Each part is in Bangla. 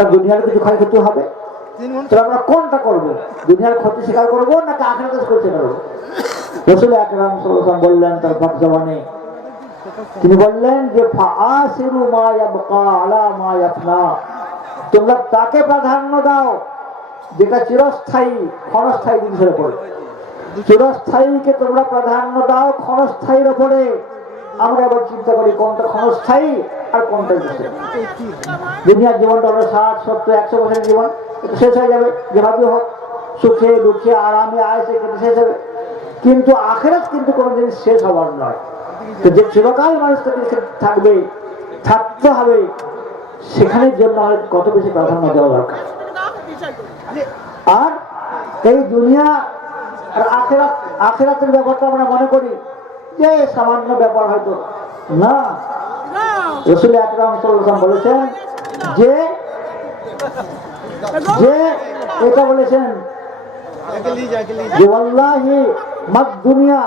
তার দুনিয়ার কিছু ক্ষয়ক্ষতি হবে। তাহলে আমরা কোনটা করবো? দুনিয়ার ক্ষতি স্বীকার করবো নাকি আখিরাতের ক্ষতি স্বীকার করবো? রাসূল আকরাম সাল্লাল্লাহু আলাইহি ওয়াসাল্লাম বললেন তার পাক জবানে, তিনি বললেন যে ফাআসিরু মা ইয়াবকা আলা মা ইয়াফনা, তোমরা তাকে প্রাধান্য দাও যেটা চিরস্থায়ী ক্ষণস্থায়ী জিনিসের উপরে। চিরস্থায়ীকে তোমরা প্রাধান্য দাও ক্ষণস্থায়ীর উপরে। আমরা আবার চিন্তা করি কোনটা ক্ষণস্থায়ী আর কোনটা চিরস্থায়ী। দুনিয়ার জীবনটা হলো 60, 70, 100 বছরের জীবন, এটা শেষ হয়ে যাবে যেভাবে হোক, সুখে দুঃখে আরামে আয়েসে কেটে শেষ হবে। কিন্তু আখিরাত কিন্তু কোনো জিনিস শেষ হবার নয়। তো যে চিরকাল মানুষকে থাকবে, থাকতে হবে, সেখানের জন্য আমাদের কত বেশি প্রাধান্য দেওয়া দরকার। আর এই দুনিয়া আর আখিরাতের ব্যাপারটা আমরা মনে করি যে সামান্য ব্যাপার, হয়তো না। রাসূল আকরাম সাল্লাল্লাহু আলাইহি ওয়াসাল্লাম বলেছেন যে এটা বলেছেন যে ওয়াল্লাহি মাদ দুনিয়া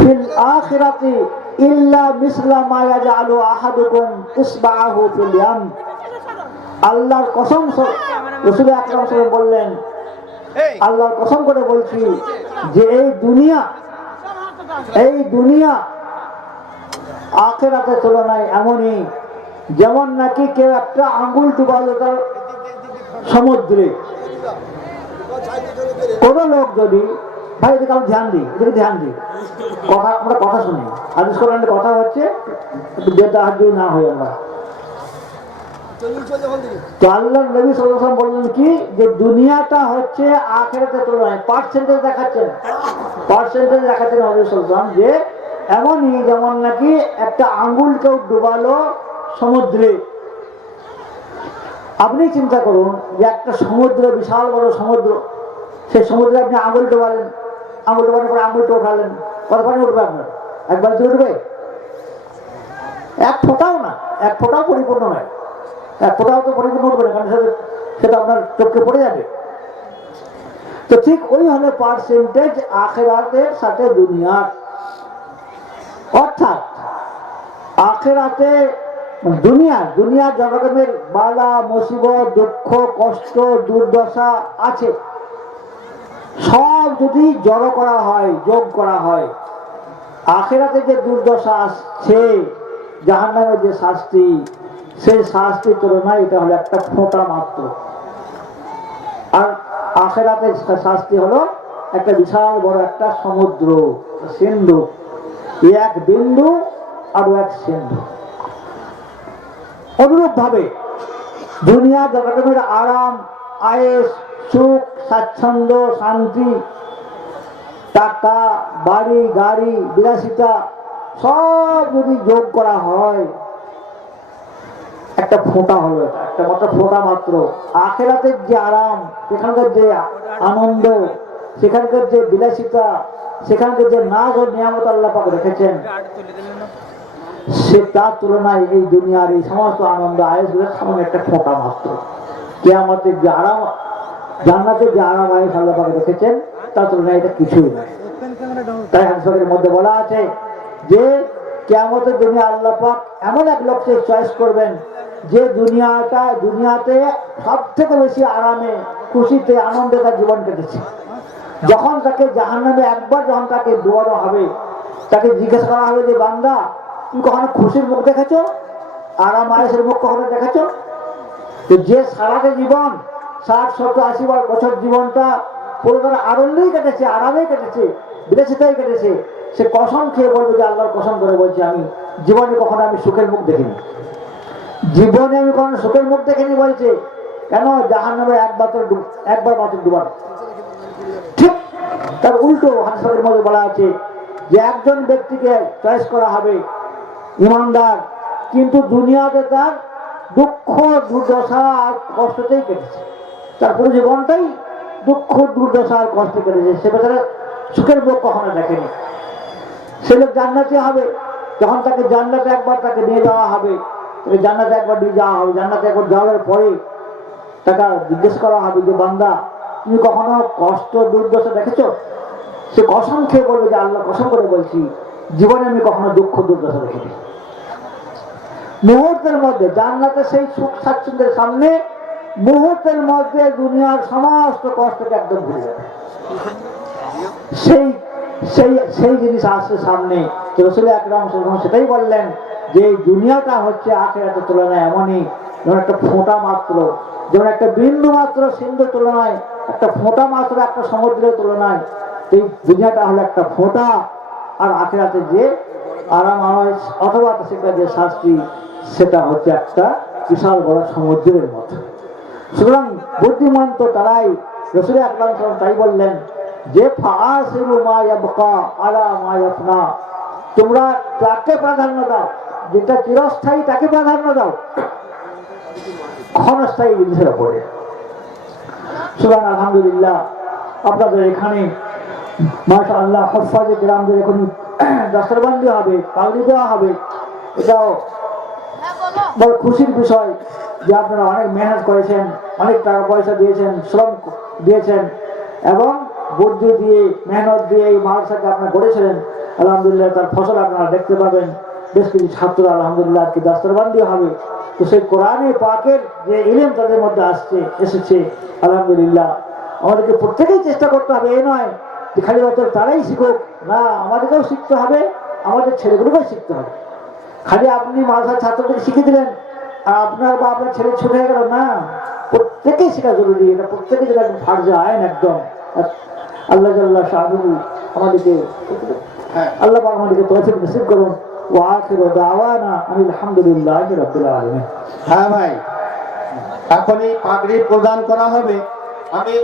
ফিল আখিরাতি ইল্লা মিসলা মা ইয়াজআলু আহাদুকুম ইসবাহু ফিল ইয়াম। আল্লাহর কসম, রাসূল আকরাম সাল্লাল্লাহু আলাইহি ওয়াসাল্লাম বললেন, আল্লাহর কসম করে বলছি যে এই দুনিয়া আখিরাতের তুলনায় এমনই যেমন নাকি কেউ একটা আঙ্গুল ডুবালো তার সমুদ্রে। কোন লোক যদি, ভাই এদিকে আমি ধ্যান দিই, এদিকে ধ্যান দিই, কথা আমরা কথা শুনি, হাদিস কোরআনের কথা হচ্ছে, একটু বেতাহাজ্জু না হই আমরা। তো আল্লাহর নবী সাল্লাল্লাহু আলাইহি ওয়াসাল্লাম বললেন কি যে দুনিয়াটা হচ্ছে আখিরাতের তুলনায় পার্সেন্টেজ দেখাচ্ছেন নবী সাল্লাল্লাহু আলাইহি ওয়াসাল্লাম যে এমনই যেমন নাকি একটা আঙ্গুল কেউ ডুবালো সমুদ্রে। আপনি চিন্তা করুন যে একটা সমুদ্র, বিশাল বড় সমুদ্র, সেই সমুদ্রে আপনি আঙ্গুল ডোবালেন, আঙ্গুল ডোবানোর পরে আঙ্গুলটা উঠালেন, কত পানি উঠবে আপনার? এক বালতি উঠবে? এক ফোঁটাও না, এক ফোঁটাও পরিপূর্ণ নয়, এক ফোঁটাও তো পরিপূর্ণ উঠবে না, কারণ সেটা আপনার চোখে পড়ে যাবে। তো ঠিক ওই হলো পার্সেন্টেজ আখিরাতের সাথে দুনিয়ার। অর্থাৎ আখিরাতে দুনিয়ার যত রকমের বালা মুসিবত, দুঃখ, কষ্ট, দুর্দশা আছে, সব যদি জড়ো করা হয়, যোগ করা হয়, আখিরাতে যে দুর্দশা আসছে, জাহান্নামের যে শাস্তি, সেই শাস্তির তুলনায় এটা হলো একটা ফোঁটা মাত্র। আর আখিরাতের শাস্তি হলো একটা বিশাল বড় একটা সমুদ্র, সিন্ধু, এক বিন্দু আর এক সিন্ধু। অনুরূপ ভাবে দুনিয়া জগতের আরাম, আয়েশ, সুখ, স্বাচ্ছন্দ্য, শান্তি, টাকা, বাড়ি, গাড়ি, বিলাসিতা সব যদি যোগ করা হয়, একটা ফোঁটা হলো, এটা একটা মাত্র ফোঁটা মাত্র। আখিরাতের যে আরাম, সেখানকার যে আনন্দ, সেখানকার যে বিলাসিতা, সেখানকার যে নাজ ও নিয়ামত আল্লাহ পাক রেখেছেন, সে তার তুলনায় এই দুনিয়ার এই সমস্ত আনন্দ আয়েশগুলোর সামনে একটা ফোঁটা মাত্র। কিয়ামতের যে আরাম, জান্নাতের যে আরাম আয়েশ আল্লাহ পাক রেখেছেন, তার তুলনায় এটা কিছুই নয়। তাই হাদিসের মধ্যে বলা আছে যে কিয়ামতের দিনে আল্লাহ পাক এমন এক লোককে চয়েস করবেন যে দুনিয়াতে সব থেকে বেশি আরামে, খুশিতে, আনন্দে তার জীবন কেটেছে। যখন তাকে জাহান্নামে একবার যখন তাকে ডুবানো হবে, তাকে জিজ্ঞেস করা হবে যে বান্দা, তুমি কখনো খুশির মুখ দেখেছো, আরাম আয়েশের মুখ কখনো দেখেছো? যে সারাটা জীবন 60, 70, 80 বছর জীবনটা পুরো তার আনন্দেই কেটেছে, আরামেই কেটেছে, বিলাসিতাই কেটেছে, সে কসম খেয়ে বলবে যে আল্লাহর কসম করে বলছি আমি জীবনে কখনো আমি সুখের মুখ দেখিনি, জীবনে আমি কখনো সুখের মুখ দেখিনি। বলছে কেন? জাহান্নামে একবার মাত্র ডুবানো। ঠিক তার উল্টো হাদিসের মধ্যে বলা আছে যে একজন ব্যক্তিকে চয়েস করা হবে ইমানদার, কিন্তু দুনিয়াতে তার দুঃখ, দুর্দশা আর কষ্টতেই কেটেছে, তার পুরো জীবনটাই দুঃখ, দুর্দশা আর কষ্টে কেটেছে, সে বেচারা সুখের মুখ কখনো দেখেনি। সে লোক জান্নাতি হবে, যখন তাকে জান্নাতে একবার তাকে নিয়ে যাওয়া হবে, তাকে জান্নাতে একবার নিয়ে যাওয়া হবে, জান্নাতে একবার যাওয়ার পরে তাকে জিজ্ঞেস করা হবে যে বান্দা, তুমি কখনো কষ্ট, দুর্দশা দেখেছো? সে কসম খেয়ে বলবে যে আল্লাহ কসম করে বলছি জীবনে আমি কখনো দুঃখ, দুর্দশা দেখিনি। মুহূর্তের মধ্যে জান্নাতে সেই সুখ স্বাচ্ছন্দ্যের সামনে মুহূর্তের মধ্যে দুনিয়ার সমস্ত কষ্টকে একদম ভুলে যাবে। সেই সেই সেই জিনিস আসছে সামনে। রাসূল আকরাম সাল্লাল্লাহু আলাইহি ওয়াসাল্লাম সেটাই বললেন যে এই দুনিয়াটা হচ্ছে আখিরাতের তুলনায় এমনই, যেমন একটা ফোঁটা মাত্র, যেমন একটা বিন্দু মাত্র সিন্ধুর তুলনায়, একটা ফোঁটা মাত্র একটা সমুদ্রের তুলনায়। এই দুনিয়াটা হলো একটা ফোঁটা, আর আখিরাতে যে আরাম আয়েশ অথবা সেটা যে শাস্তি সেটা হচ্ছে একটা বিশাল বড় সমুদ্রের মতো। সুতরাং বুদ্ধিমান তো তারাই। রাসূল আকরাম সাল্লাল্লাহু আলাইহি ওয়াসাল্লাম তাই বললেন যে ফাআসিরু মা ইয়াবকা আলা মা ইয়াফনা, তোমরা তাকে প্রাধান্য দাও যেটা চিরস্থায়ী, তাকে প্রাধান্য দাও ক্ষণস্থায়ী জিনিসের উপরে। সুতরাং আলহামদুলিল্লাহ আপনাদের এখানে মাশাআল্লাহ হুফাজে কিরামদের এখন দস্তরবন্দি হবে, পাগড়ি দেওয়া হবে। এটাও বড় খুশির বিষয় যে আপনারা অনেক মেহনত করেছেন, অনেক টাকা পয়সা দিয়েছেন, শ্রম দিয়েছেন এবং বুদ্ধি দিয়ে মেহনত দিয়ে এই মাদ্রাসাকে আপনারা গড়েছিলেন। আলহামদুলিল্লাহ তার ফসল আপনারা দেখতে পাবেন। বেশ কিছু ছাত্র আলহামদুলিল্লাহ আজকে দস্তরবন্দি হবে। তো সেই কোরআনে পাকের যে ইলম তাদের মধ্যে এসেছে আলহামদুলিল্লাহ। আমাদেরকে প্রত্যেকেই চেষ্টা করতে হবে, এই নয় যে খালি মাত্র তারাই শিখুক, না আমাদেরকেও শিখতে হবে, আমাদের ছেলেগুলোকেও শিখতে হবে। খালি আপনি মাদ্রাসার ছাত্রদেরকে শিখিয়ে দিলেন আর আপনার বা আপনার ছেলে ছুটে হয়ে গেল, না, প্রত্যেকেই শেখা জরুরি। এটা প্রত্যেকে যেটা ফার্জে আইন একদম। আল্লাহ জাল্লাহ শাহুল আমাদেরকে আল্লাহ পাক আমাদেরকে তৌফিক নসিব করুন। ওয়া আখিরু দাওয়ানা আলহামদুলিল্লাহি রাব্বিল আলামিন। হ্যাঁ ভাই, এখনই পাগড়ি প্রদান করা হবে। আমি